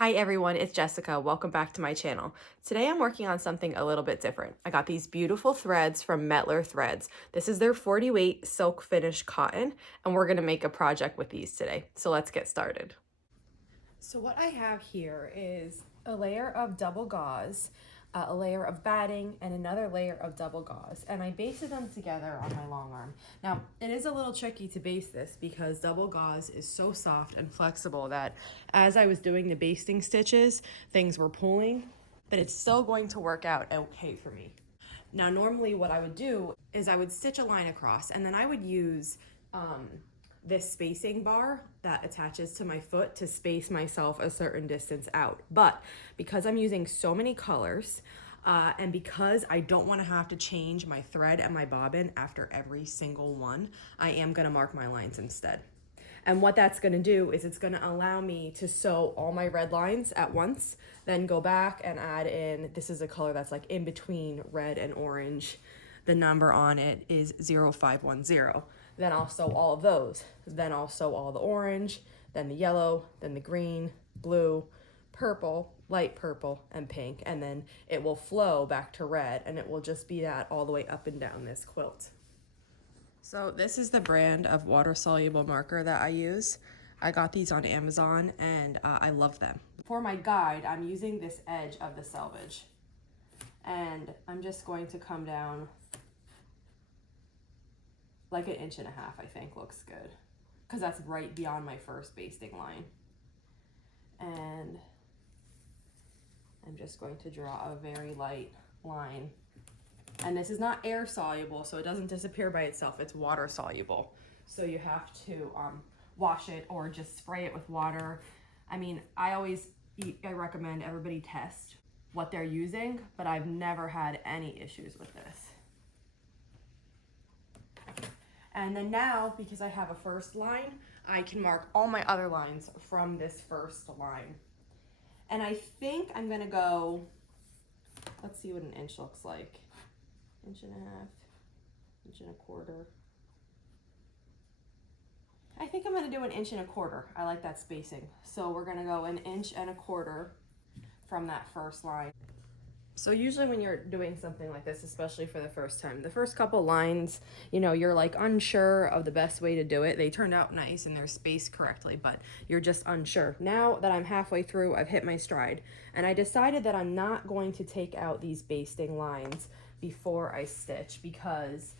Hi everyone, it's Jessica. Welcome back to my channel. Today I'm working on something a little bit different. I got these beautiful threads from Mettler Threads. This is their 40 weight silk finish cotton, and we're gonna make a project with these today. So let's get started. So what I have here is a layer of double gauze, a layer of batting, and another layer of double gauze, and I basted them together on my long arm. Now, it is a little tricky to baste this because double gauze is so soft and flexible that as I was doing the basting stitches, things were pulling, but it's still going to work out okay for me. Now, normally what I would do is I would stitch a line across, and then I would use this spacing bar that attaches to my foot to space myself a certain distance out. But because I'm using so many colors, and because I don't want to have to change my thread and my bobbin after every single one, I am going to mark my lines instead. And what that's going to do is it's going to allow me to sew all my red lines at once, then go back and add in, this is a color that's like in between red and orange. The number on it is 0510. Then I'll sew all of those. Then I'll sew all the orange, then the yellow, then the green, blue, purple, light purple, and pink. And then it will flow back to red, and it will just be that all the way up and down this quilt. So this is the brand of water-soluble marker that I use. I got these on Amazon, and I love them. For my guide, I'm using this edge of the selvage. And I'm just going to come down like 1.5 inches, I think looks good, because that's right beyond my first basting line. And I'm just going to draw a very light line. And this is not air soluble, so it doesn't disappear by itself. It's water soluble. So you have to wash it or just spray it with water. I mean, I recommend everybody test what they're using, but I've never had any issues with this. And then now, because I have a first line, I can mark all my other lines from this first line. And I think I'm gonna go, let's see what an inch looks like. 1.5 inches, 1.25 inches. I think I'm gonna do 1.25 inches. I like that spacing. So we're gonna go 1.25 inches from that first line. So usually when you're doing something like this, especially for the first time, the first couple lines, you know, you're like unsure of the best way to do it. They turned out nice and they're spaced correctly, but you're just unsure. Now that I'm halfway through, I've hit my stride, and I decided that I'm not going to take out these basting lines before I stitch because,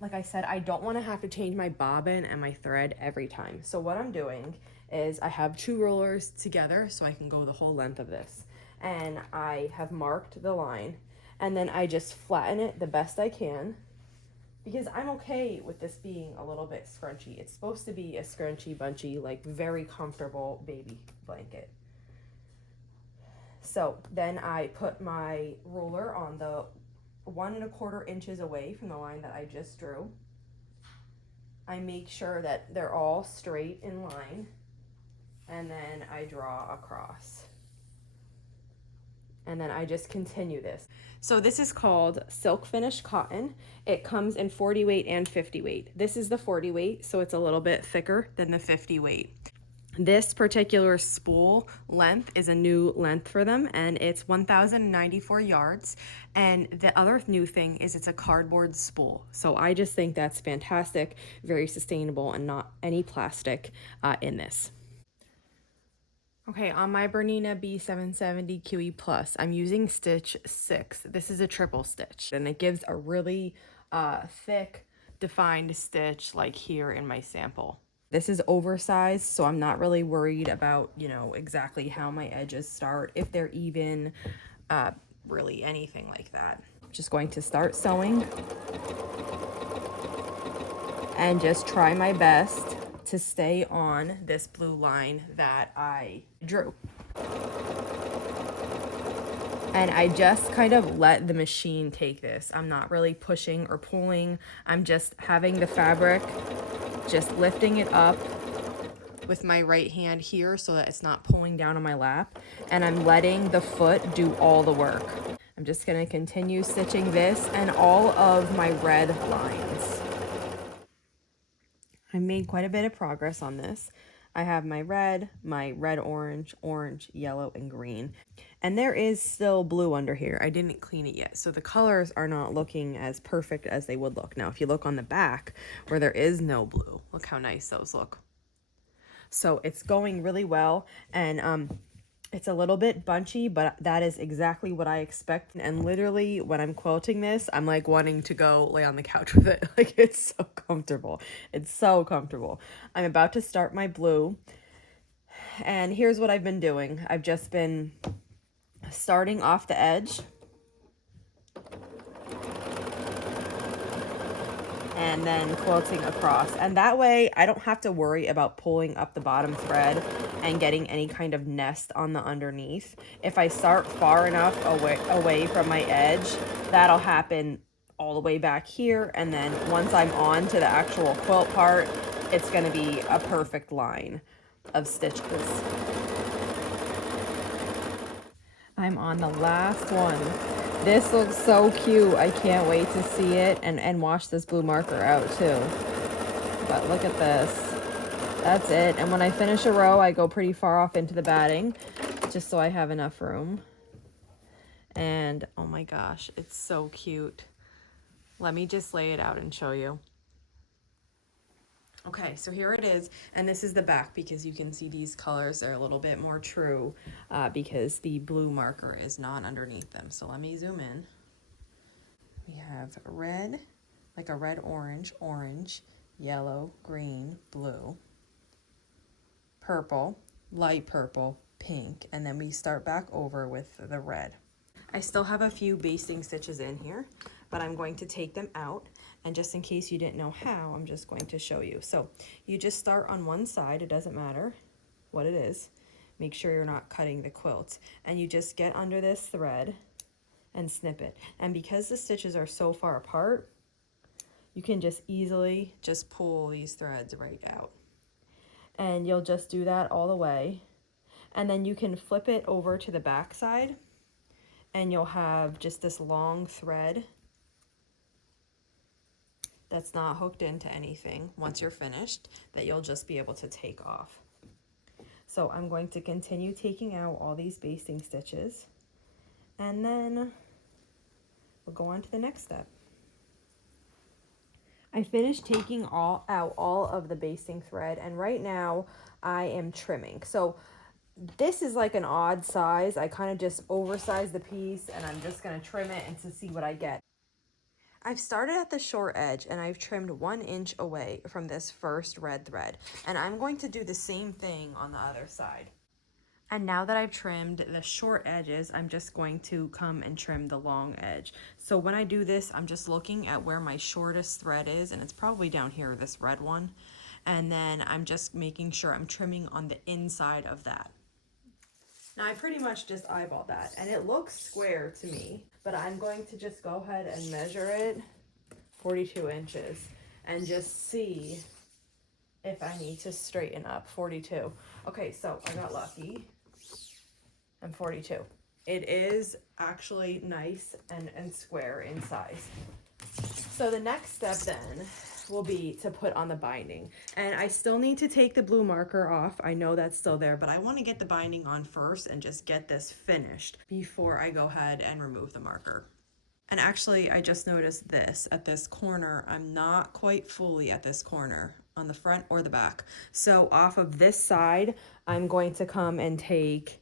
like I said, I don't want to have to change my bobbin and my thread every time. So what I'm doing is I have 2 rollers together so I can go the whole length of this. And I have marked the line, and then I just flatten it the best I can because I'm okay with this being a little bit scrunchy. It's supposed to be a scrunchy bunchy, like very comfortable baby blanket. So then I put my ruler on the 1.25 inches away from the line that I just drew. I make sure that they're all straight in line, and then I draw across. And then I just continue this. So this is called Silk Finish Cotton. It comes in 40 weight and 50 weight. This is the 40 weight, so it's a little bit thicker than the 50 weight. This particular spool length is a new length for them, and it's 1,094 yards. And the other new thing is it's a cardboard spool. So I just think that's fantastic, very sustainable, and not any plastic in this. Okay, on my Bernina B770 QE Plus, I'm using stitch 6. This is a triple stitch, and it gives a really thick, defined stitch like here in my sample. This is oversized, so I'm not really worried about, you know, exactly how my edges start, if they're even, really anything like that. I'm just going to start sewing and just try my best to stay on this blue line that I drew. And I just kind of let the machine take this. I'm not really pushing or pulling. I'm just having the fabric, just lifting it up with my right hand here so that it's not pulling down on my lap. And I'm letting the foot do all the work. I'm just gonna continue stitching this and all of my red lines. I made quite a bit of progress on this. I have my red, orange, orange, yellow, and green. And there is still blue under here. I didn't clean it yet. So the colors are not looking as perfect as they would look. Now, if you look on the back where there is no blue, look how nice those look. So it's going really well. And it's a little bit bunchy, but that is exactly what I expect. And literally when I'm quilting this, I'm like wanting to go lay on the couch with it. Like, it's so comfortable. It's so comfortable. I'm about to start my blue. And here's what I've been doing. I've just been starting off the edge and then quilting across. And that way I don't have to worry about pulling up the bottom thread and getting any kind of nest on the underneath. If I start far enough away from my edge, that'll happen all the way back here. And then once I'm on to the actual quilt part, it's going to be a perfect line of stitches. I'm on the last one. This looks so cute. I can't wait to see it and wash this blue marker out too. But look at this. That's it. And when I finish a row, I go pretty far off into the batting just so I have enough room. And oh my gosh, it's so cute. Let me just lay it out and show you. Okay, so here it is, and this is the back because you can see these colors are a little bit more true because the blue marker is not underneath them. So let me zoom in. We have red, like a red orange, orange, yellow, green, blue, purple, light purple, pink, and then we start back over with the red. I still have a few basting stitches in here, but I'm going to take them out. And just in case you didn't know how, I'm just going to show you. So you just start on one side. It doesn't matter what it is. Make sure you're not cutting the quilt. And you just get under this thread and snip it. And because the stitches are so far apart, you can just easily just pull these threads right out. And you'll just do that all the way. And then you can flip it over to the back side and you'll have just this long thread that's not hooked into anything once you're finished that you'll just be able to take off. So I'm going to continue taking out all these basting stitches and then we'll go on to the next step. I finished taking out all of the basting thread and right now I am trimming. So this is like an odd size. I kind of just oversized the piece and I'm just going to trim it and to see what I get. I've started at the short edge and I've trimmed 1 inch away from this first red thread. And I'm going to do the same thing on the other side. And now that I've trimmed the short edges, I'm just going to come and trim the long edge. So when I do this, I'm just looking at where my shortest thread is, and it's probably down here, this red one. And then I'm just making sure I'm trimming on the inside of that. Now I pretty much just eyeballed that and it looks square to me, but I'm going to just go ahead and measure it 42 inches and just see if I need to straighten up 42. Okay, so I got lucky. I'm 42. It is actually nice and square in size. So the next step then will be to put on the binding. And I still need to take the blue marker off. I know that's still there, but I want to get the binding on first and just get this finished before I go ahead and remove the marker. And actually, I just noticed this at this corner. I'm not quite fully at this corner on the front or the back. So off of this side, I'm going to come and take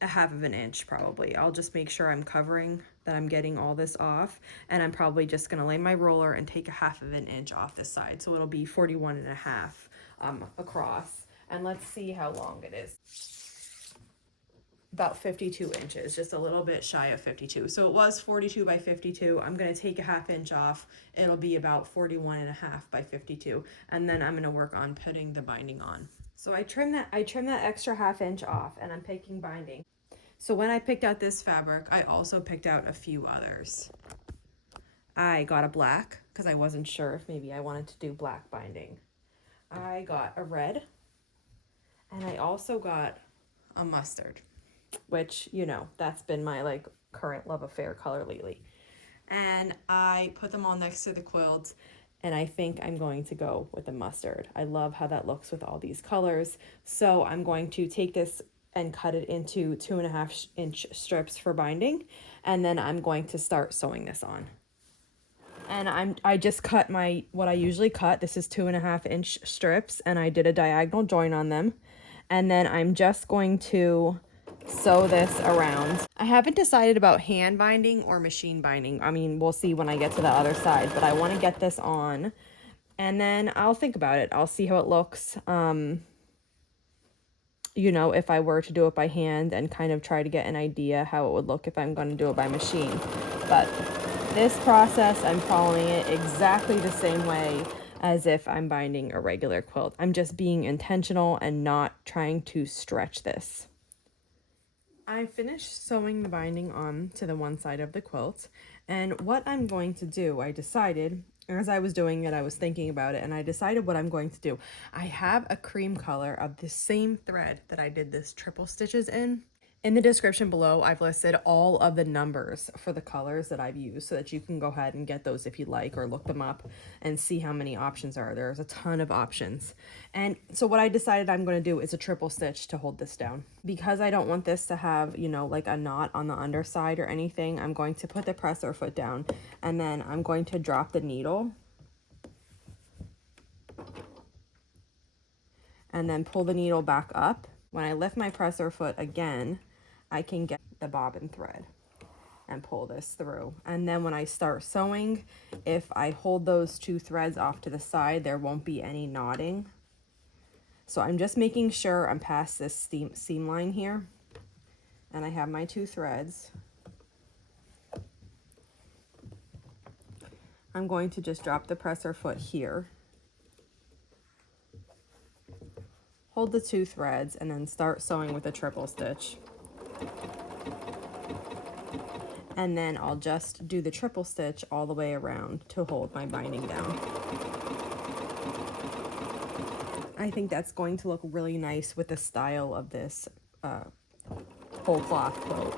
a 1/2 inch probably. I'll just make sure I'm covering that I'm getting all this off, and I'm probably just gonna lay my roller and take a 1/2 inch off this side. So it'll be 41.5 across. And let's see how long it is. About 52 inches, just a little bit shy of 52. So it was 42 by 52. I'm gonna take a 1/2 inch off. It'll be about 41.5 by 52. And then I'm gonna work on putting the binding on. So I trim that extra 1/2 inch off and I'm picking binding. So when I picked out this fabric, I also picked out a few others. I got a black because I wasn't sure if maybe I wanted to do black binding. I got a red and I also got a mustard, which, you know, that's been my like current love affair color lately. And I put them all next to the quilt and I think I'm going to go with the mustard. I love how that looks with all these colors. So I'm going to take this and cut it into 2.5-inch strips for binding, and then I'm going to start sewing this on. And I just cut what I usually cut. This is 2.5-inch strips, and I did a diagonal join on them. And then I'm just going to sew this around. I haven't decided about hand binding or machine binding. I mean, we'll see when I get to the other side, but I want to get this on, and then I'll think about it. I'll see how it looks. You know, if I were to do it by hand, and kind of try to get an idea how it would look if I'm going to do it by machine. But this process, I'm following it exactly the same way as if I'm binding a regular quilt. I'm just being intentional and not trying to stretch this. I finished sewing the binding on to the one side of the quilt, and what I'm going to do, I decided, as I was doing it, I was thinking about it, and I decided what I'm going to do. I have a cream color of the same thread that I did this triple stitches in. In the description below, I've listed all of the numbers for the colors that I've used so that you can go ahead and get those if you'd like, or look them up and see how many options are. There's a ton of options. And so what I decided I'm going to do is a triple stitch to hold this down. Because I don't want this to have, you know, like a knot on the underside or anything, I'm going to put the presser foot down, and then I'm going to drop the needle and then pull the needle back up. When I lift my presser foot again, I can get the bobbin thread and pull this through. And then when I start sewing, if I hold those two threads off to the side, there won't be any knotting. So I'm just making sure I'm past this seam line here, and I have my two threads. I'm going to just drop the presser foot here, hold the two threads, and then start sewing with a triple stitch. And then I'll just do the triple stitch all the way around to hold my binding down. I think that's going to look really nice with the style of this whole cloth quilt.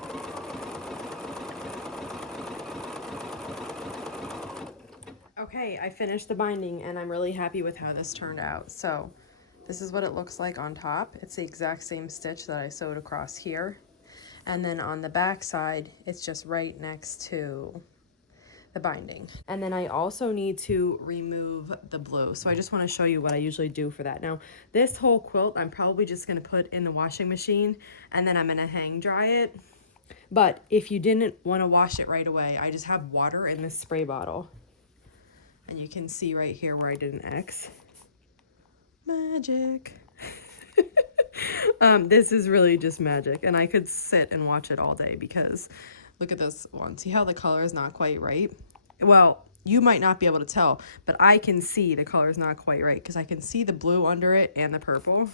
Okay, I finished the binding, and I'm really happy with how this turned out. So this is what it looks like on top. It's the exact same stitch that I sewed across here. And then on the back side, it's just right next to the binding. And then I also need to remove the blue. So I just want to show you what I usually do for that. Now, this whole quilt, I'm probably just going to put in the washing machine, and then I'm going to hang dry it. But if you didn't want to wash it right away, I just have water in this spray bottle. And you can see right here where I did an X. Magic. This is really just magic, and I could sit and watch it all day because look at this one. See how the color is not quite right? Well, you might not be able to tell, but I can see the color is not quite right because I can see the blue under it and the purple.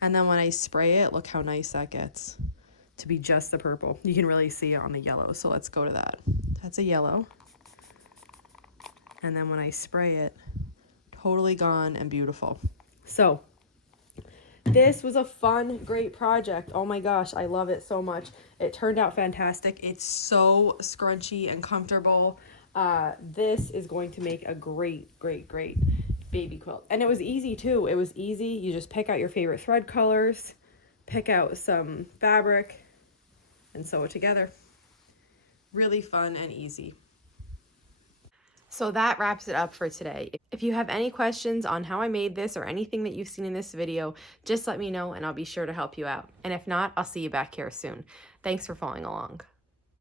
And then when I spray it, look how nice that gets to be just the purple. You can really see it on the yellow, so let's go to that. That's a yellow. And then when I spray it, totally gone and beautiful. So this was a fun, great project. Oh my gosh, I love it so much. It turned out fantastic. It's so scrunchy and comfortable. This is going to make a great, great, great baby quilt. And it was easy too. It was easy. You just pick out your favorite thread colors, pick out some fabric, and sew it together. Really fun and easy. So that wraps it up for today. If you have any questions on how I made this or anything that you've seen in this video, just let me know and I'll be sure to help you out. And if not, I'll see you back here soon. Thanks for following along.